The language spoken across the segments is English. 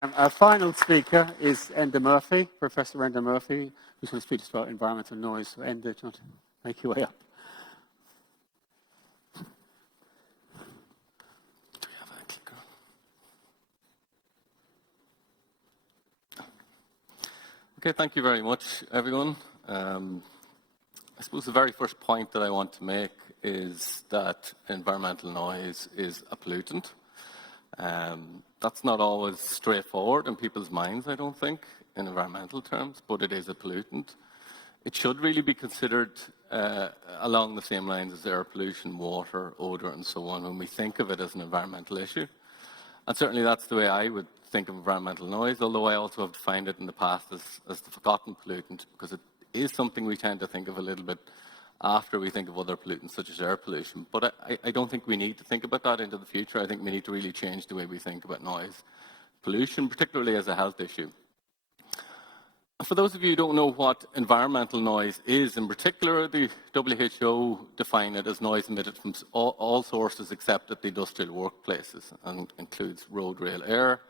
Our final speaker is Enda Murphy, Professor Enda Murphy, who's going to speak about environmental noise. So Enda, do you want to make your way up? Do we have a clicker? Okay, thank you very much, everyone. I suppose the very first point that I want to make is that environmental noise is a pollutant. That's not always straightforward in people's minds, I don't think, in environmental terms, but it is a pollutant. It should really be considered along the same lines as air pollution, water, odour, and so on, when we think of it as an environmental issue. And certainly that's the way I would think of environmental noise, although I also have defined it in the past as the forgotten pollutant, because it is something we tend to think of a little bit after we think of other pollutants such as air pollution. But I don't think we need to think about that into the future. I think we need to really change the way we think about noise pollution, particularly as a health issue. For those of you who don't know what environmental noise is, in particular, the WHO define it as noise emitted from all sources except at the industrial workplaces, and includes road, rail, air,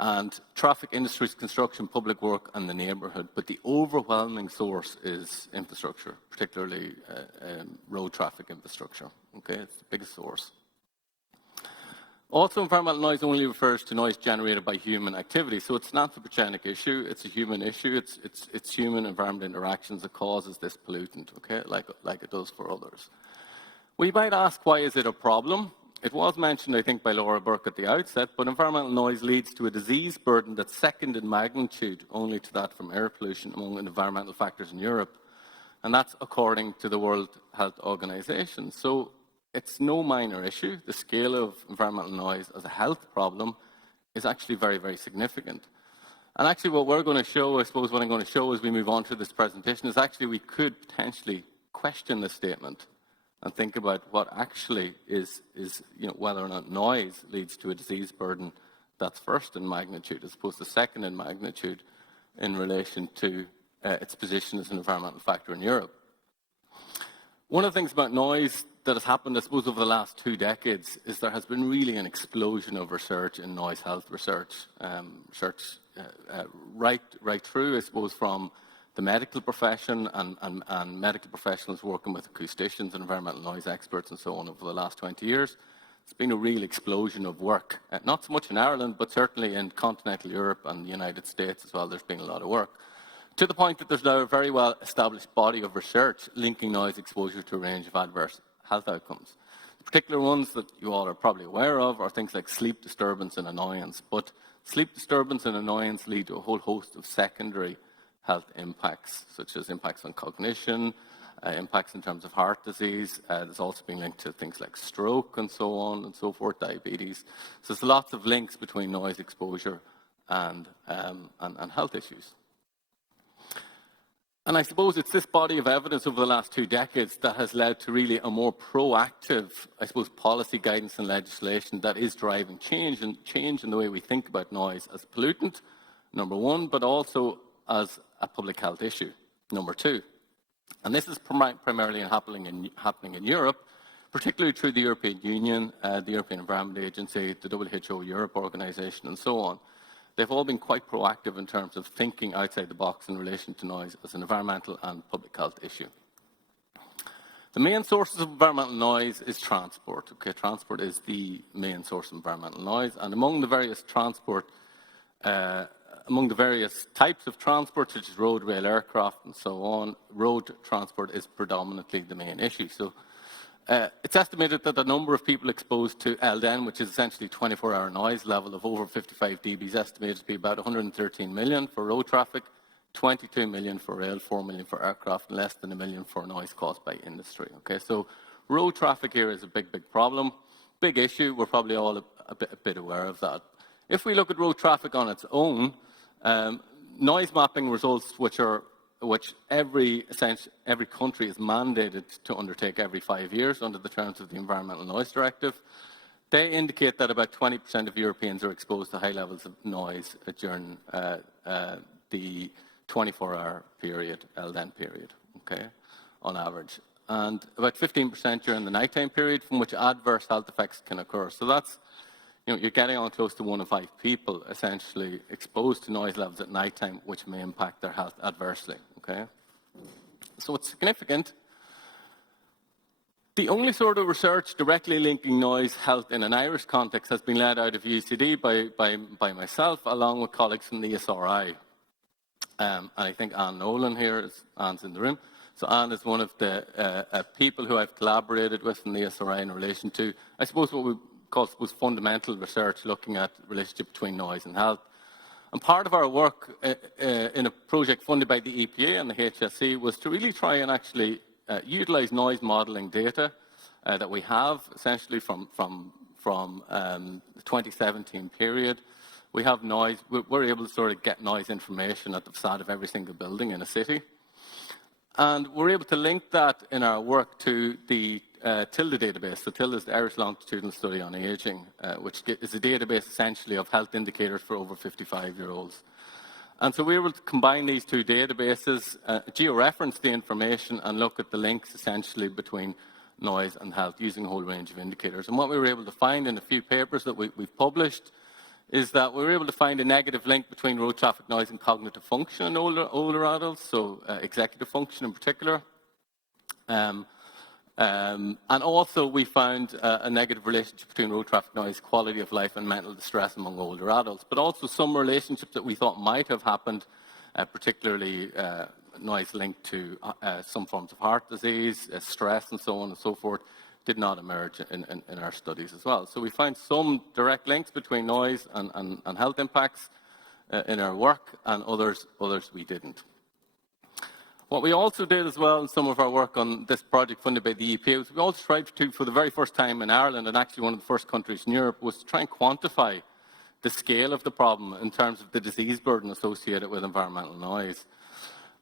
and traffic, industries, construction, public work, and the neighbourhood. But the overwhelming source is infrastructure, particularly road traffic infrastructure. Okay, it's the biggest source. Also, environmental noise only refers to noise generated by human activity. So it's not the anthropogenic issue, it's a human issue. It's human environment interactions that causes this pollutant, okay, like it does for others. We might ask, why is it a problem? It was mentioned, I think, by Laura Burke at the outset, but environmental noise leads to a disease burden that's second in magnitude only to that from air pollution among environmental factors in Europe. And that's according to the World Health Organization. So it's no minor issue. The scale of environmental noise as a health problem is actually very, very significant. And actually what we're going to show, I suppose what I'm going to show as we move on through this presentation, is actually we could potentially question this statement and think about what actually is whether or not noise leads to a disease burden that's first in magnitude as opposed to second in magnitude in relation to its position as an environmental factor in Europe. One of the things about noise that has happened, I suppose, over the last 2 decades is there has been really an explosion of research in noise health research. Right through, I suppose, from the medical profession and medical professionals working with acousticians and environmental noise experts and so on over the last 20 years. It's been a real explosion of work, not so much in Ireland, but certainly in continental Europe and the United States as well. There's been a lot of work, to the point that there's now a very well-established body of research linking noise exposure to a range of adverse health outcomes. The particular ones that you all are probably aware of are things like sleep disturbance and annoyance, but sleep disturbance and annoyance lead to a whole host of secondary health impacts, such as impacts on cognition, impacts in terms of heart disease. There's also been linked to things like stroke and so on and so forth, diabetes. So there's lots of links between noise exposure and health issues. And I suppose it's this body of evidence over the last 2 decades that has led to really a more proactive, I suppose, policy guidance and legislation that is driving change in the way we think about noise as a pollutant, number one, but also as a public health issue, number 2. And this is primarily happening in Europe, particularly through the European Union, the European Environment Agency, the WHO Europe Organization, and so on. They've all been quite proactive in terms of thinking outside the box in relation to noise as an environmental and public health issue. The main sources of environmental noise is transport. Okay, transport is the main source of environmental noise, and among the various types of transport, such as road, rail, aircraft, and so on, road transport is predominantly the main issue. So it's estimated that the number of people exposed to LDN, which is essentially 24-hour noise level of over 55 dB, is estimated to be about 113 million for road traffic, 22 million for rail, 4 million for aircraft, and less than 1 million for noise caused by industry. Okay, so road traffic here is a big problem, big issue. We're probably all a bit aware of that. If we look at road traffic on its own, noise mapping results, which every country is mandated to undertake every 5 years under the terms of the Environmental Noise Directive, they indicate that about 20% of Europeans are exposed to high levels of noise during the 24-hour period, LDN period, okay, on average. And about 15% during the nighttime period, from which adverse health effects can occur. So that's you're getting on close to 1 in 5 people essentially exposed to noise levels at nighttime, which may impact their health adversely. Okay, so it's significant. The only sort of research directly linking noise health in an Irish context has been led out of UCD by myself, along with colleagues from the ESRI. And I think Anne Nolan here, Anne's in the room. So Anne is one of the people who I've collaborated with in the ESRI in relation to, I suppose, what we call fundamental research looking at the relationship between noise and health. And part of our work in a project funded by the EPA and the HSE was to really try and actually utilize noise modeling data that we have essentially from the 2017 period. We have noise, we're able to sort of get noise information at the facade of every single building in a city. And we're able to link that in our work to the TILDA database. So TILDA is the Irish Longitudinal Study on Aging, which is a database essentially of health indicators for over 55-year-olds. And so we were able to combine these two databases, georeference the information, and look at the links essentially between noise and health using a whole range of indicators. And what we were able to find in a few papers that we've published is that we were able to find a negative link between road traffic noise and cognitive function in older adults, so executive function in particular. And also we found a negative relationship between road traffic noise, quality of life and mental distress among older adults, but also some relationships that we thought might have happened, particularly noise linked to some forms of heart disease, stress and so on and so forth, did not emerge in our studies as well. So we found some direct links between noise and health impacts in our work, and others we didn't. What we also did as well in some of our work on this project funded by the EPA was we also tried to, for the very first time in Ireland, and actually one of the first countries in Europe, was to try and quantify the scale of the problem in terms of the disease burden associated with environmental noise.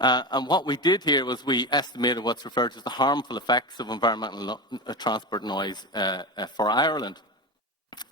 And what we did here was we estimated what's referred to as the harmful effects of environmental transport noise for Ireland.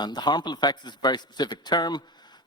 And the harmful effects is a very specific term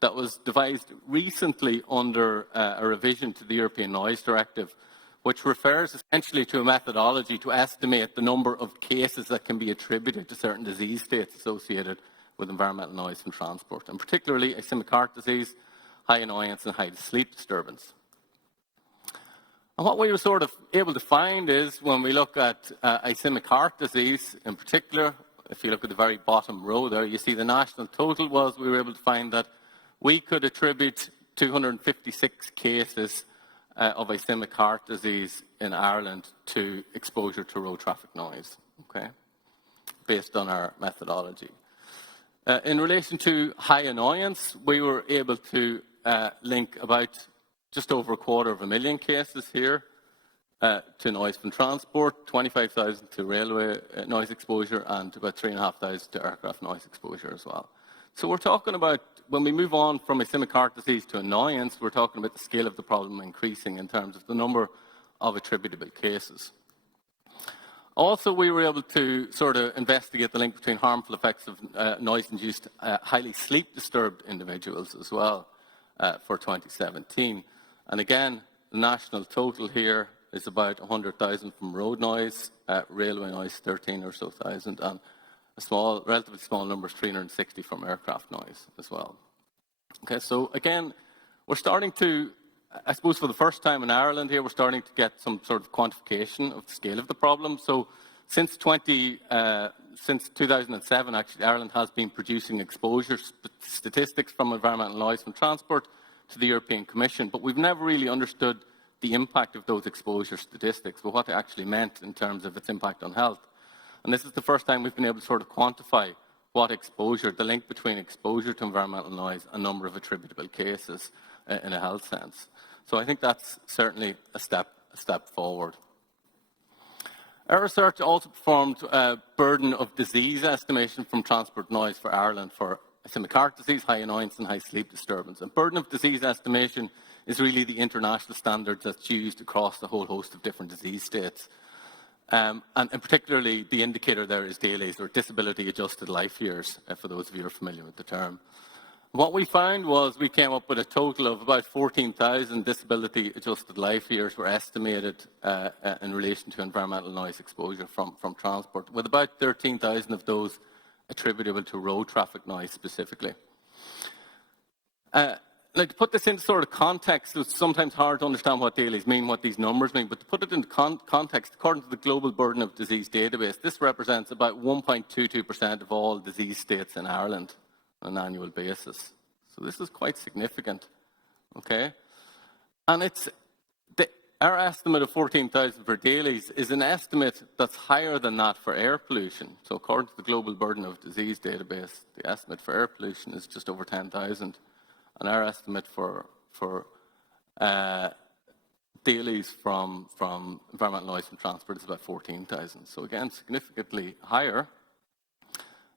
that was devised recently under a revision to the European Noise Directive, which refers essentially to a methodology to estimate the number of cases that can be attributed to certain disease states associated with environmental noise from transport, and particularly ischemic heart disease, high annoyance and high sleep disturbance. And what we were sort of able to find is when we look at ischemic heart disease in particular, if you look at the very bottom row there, you see the national total was we were able to find that we could attribute 256 cases of ischemic heart disease in Ireland to exposure to road traffic noise, okay, based on our methodology. In relation to high annoyance, we were able to link about just over 250,000 cases here to noise from transport, 25,000 to railway noise exposure, and about 3,500 to aircraft noise exposure as well. So we're talking about, when we move on from ischemic heart disease to annoyance, we're talking about the scale of the problem increasing in terms of the number of attributable cases. Also, we were able to sort of investigate the link between harmful effects of noise-induced, highly sleep-disturbed individuals as well for 2017. And again, the national total here is about 100,000 from road noise, railway noise 13 or so thousand, and a relatively small number, 360 from aircraft noise as well. Okay, so again, we're starting to, I suppose for the first time in Ireland here, we're starting to get some sort of quantification of the scale of the problem. So since 2007, actually, Ireland has been producing exposure statistics from environmental noise from transport to the European Commission, but we've never really understood the impact of those exposure statistics, but what they actually meant in terms of its impact on health. And this is the first time we've been able to sort of quantify what exposure, the link between exposure to environmental noise and number of attributable cases in a health sense. So I think that's certainly a step forward. Our research also performed burden of disease estimation from transport noise for Ireland for ischemic heart disease, high annoyance and high sleep disturbance. And burden of disease estimation is really the international standard that's used across the whole host of different disease states. And particularly the indicator there is DALYs, or disability adjusted life years, for those of you who are familiar with the term. What we found was we came up with a total of about 14,000 disability adjusted life years were estimated in relation to environmental noise exposure from transport, with about 13,000 of those attributable to road traffic noise specifically. Now, to put this into sort of context, it's sometimes hard to understand what dailies mean, what these numbers mean, but to put it into context, according to the Global Burden of Disease database, this represents about 1.22% of all disease states in Ireland on an annual basis. So this is quite significant, okay? And our estimate of 14,000 for dailies is an estimate that's higher than that for air pollution. So according to the Global Burden of Disease database, the estimate for air pollution is just over 10,000. And our estimate for dailies from environmental noise from transport is about 14,000. So again, significantly higher.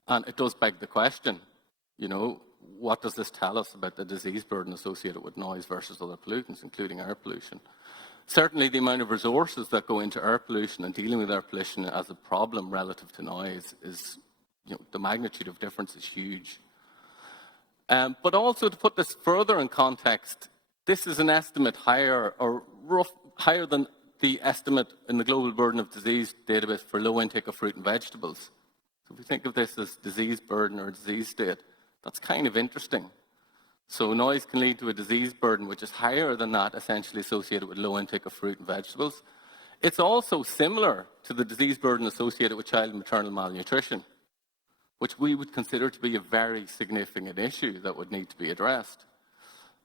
And it does beg the question, you know, what does this tell us about the disease burden associated with noise versus other pollutants, including air pollution? Certainly the amount of resources that go into air pollution and dealing with air pollution as a problem relative to noise is, you know, the magnitude of difference is huge. But also to put this further in context, this is an estimate higher than the estimate in the Global Burden of Disease database for low intake of fruit and vegetables. So if we think of this as disease burden or disease state, that's kind of interesting. So noise can lead to a disease burden which is higher than that essentially associated with low intake of fruit and vegetables. It's also similar to the disease burden associated with child and maternal malnutrition, which we would consider to be a very significant issue that would need to be addressed.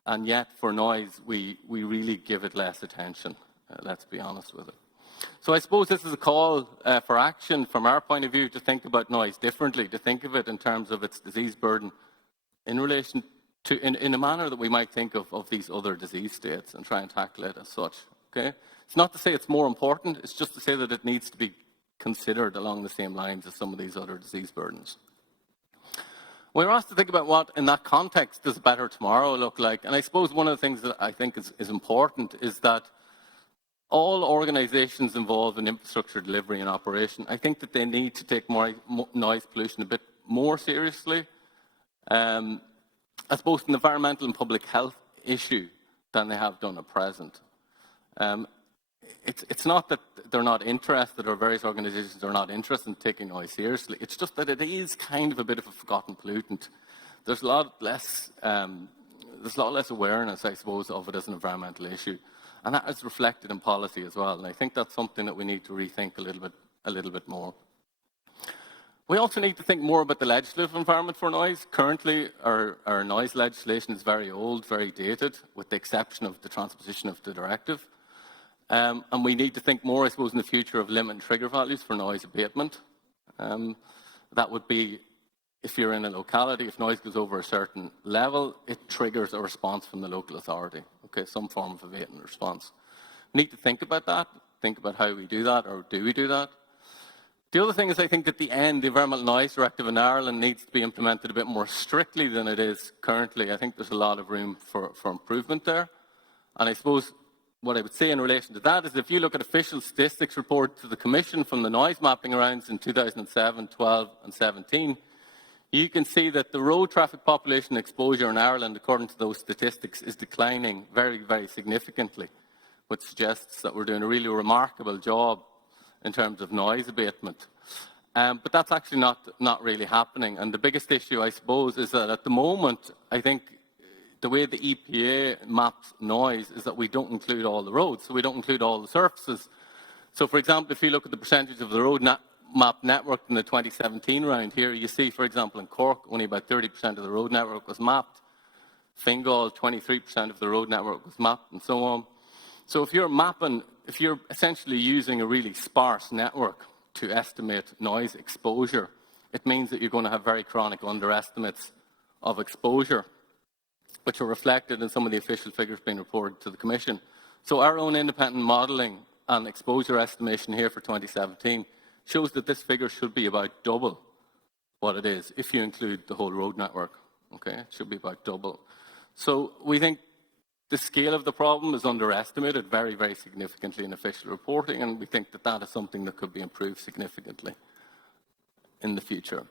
And yet, for noise, we really give it less attention, let's be honest with it. So I suppose this is a call for action from our point of view to think about noise differently, to think of it in terms of its disease burden in relation to, in a manner that we might think of these other disease states and try and tackle it as such, okay? It's not to say it's more important, it's just to say that it needs to be considered along the same lines as some of these other disease burdens. We were asked to think about what, in that context, does a better tomorrow look like? And I suppose one of the things that I think is important is that all organizations involved in infrastructure delivery and operation, I think that they need to take noise pollution a bit more seriously as both an environmental and public health issue than they have done at present. It's not that they're not interested, or various organizations are not interested in taking noise seriously. It's just that it is kind of a bit of a forgotten pollutant. There's a lot less awareness, I suppose, of it as an environmental issue, and that is reflected in policy as well. And I think that's something that we need to rethink a little bit more. We also need to think more about the legislative environment for noise. Currently, our noise legislation is very old, very dated, with the exception of the transposition of the directive. And we need to think more, I suppose, in the future of limit and trigger values for noise abatement. That would be, if you're in a locality, if noise goes over a certain level, it triggers a response from the local authority, okay, some form of abatement response. We need to think about that, think about how we do that, or do we do that? The other thing is, I think at the end, the Environmental Noise Directive in Ireland needs to be implemented a bit more strictly than it is currently. I think there's a lot of room for improvement there. And I suppose what I would say in relation to that is if you look at official statistics reported to the Commission from the noise mapping rounds in 2007, 12 and 17, you can see that the road traffic population exposure in Ireland, according to those statistics, is declining very, very significantly, which suggests that we're doing a really remarkable job in terms of noise abatement. But that's actually not really happening. And the biggest issue, I suppose, is that at the moment, I think the way the EPA maps noise is that we don't include all the roads, so we don't include all the surfaces. So, for example, if you look at the percentage of the road map network in the 2017 round here, you see, for example, in Cork, only about 30% of the road network was mapped. Fingal, 23% of the road network was mapped, and so on. So if you're essentially using a really sparse network to estimate noise exposure, it means that you're going to have very chronic underestimates of exposure, which are reflected in some of the official figures being reported to the Commission. So our own independent modelling and exposure estimation here for 2017 shows that this figure should be about double what it is if you include the whole road network. Okay, it should be about double. So we think the scale of the problem is underestimated very, very significantly in official reporting, and we think that that is something that could be improved significantly in the future.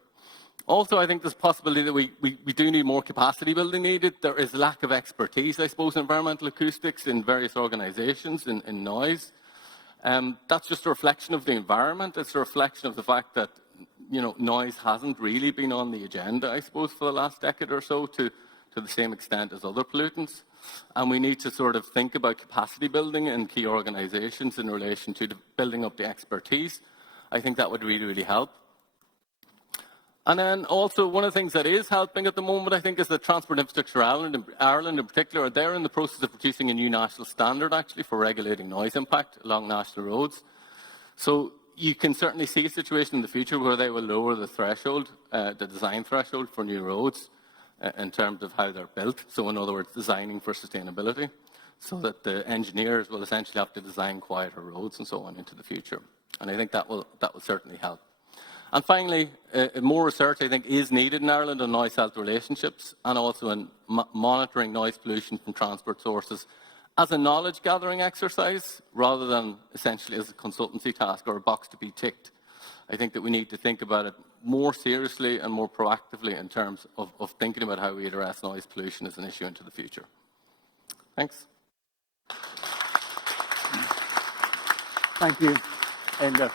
Also, I think there's a possibility that we do need more capacity building needed. There is lack of expertise, I suppose, in environmental acoustics in various organisations in noise. That's just a reflection of the environment. It's a reflection of the fact that noise hasn't really been on the agenda, I suppose, for the last decade or so to the same extent as other pollutants. And we need to sort of think about capacity building in key organizations in relation to building up the expertise. I think that would really, really help. And then also one of the things that is helping at the moment, I think, is that Transport Infrastructure Ireland in particular, they're in the process of producing a new national standard actually for regulating noise impact along national roads. So you can certainly see a situation in the future where they will lower the threshold, the design threshold for new roads in terms of how they're built. So in other words, designing for sustainability, so that the engineers will essentially have to design quieter roads and so on into the future. And I think that will certainly help. And finally, more research, I think, is needed in Ireland on noise health relationships and also in monitoring noise pollution from transport sources as a knowledge-gathering exercise rather than essentially as a consultancy task or a box to be ticked. I think that we need to think about it more seriously and more proactively in terms of thinking about how we address noise pollution as an issue into the future. Thanks. Thank you, Enda.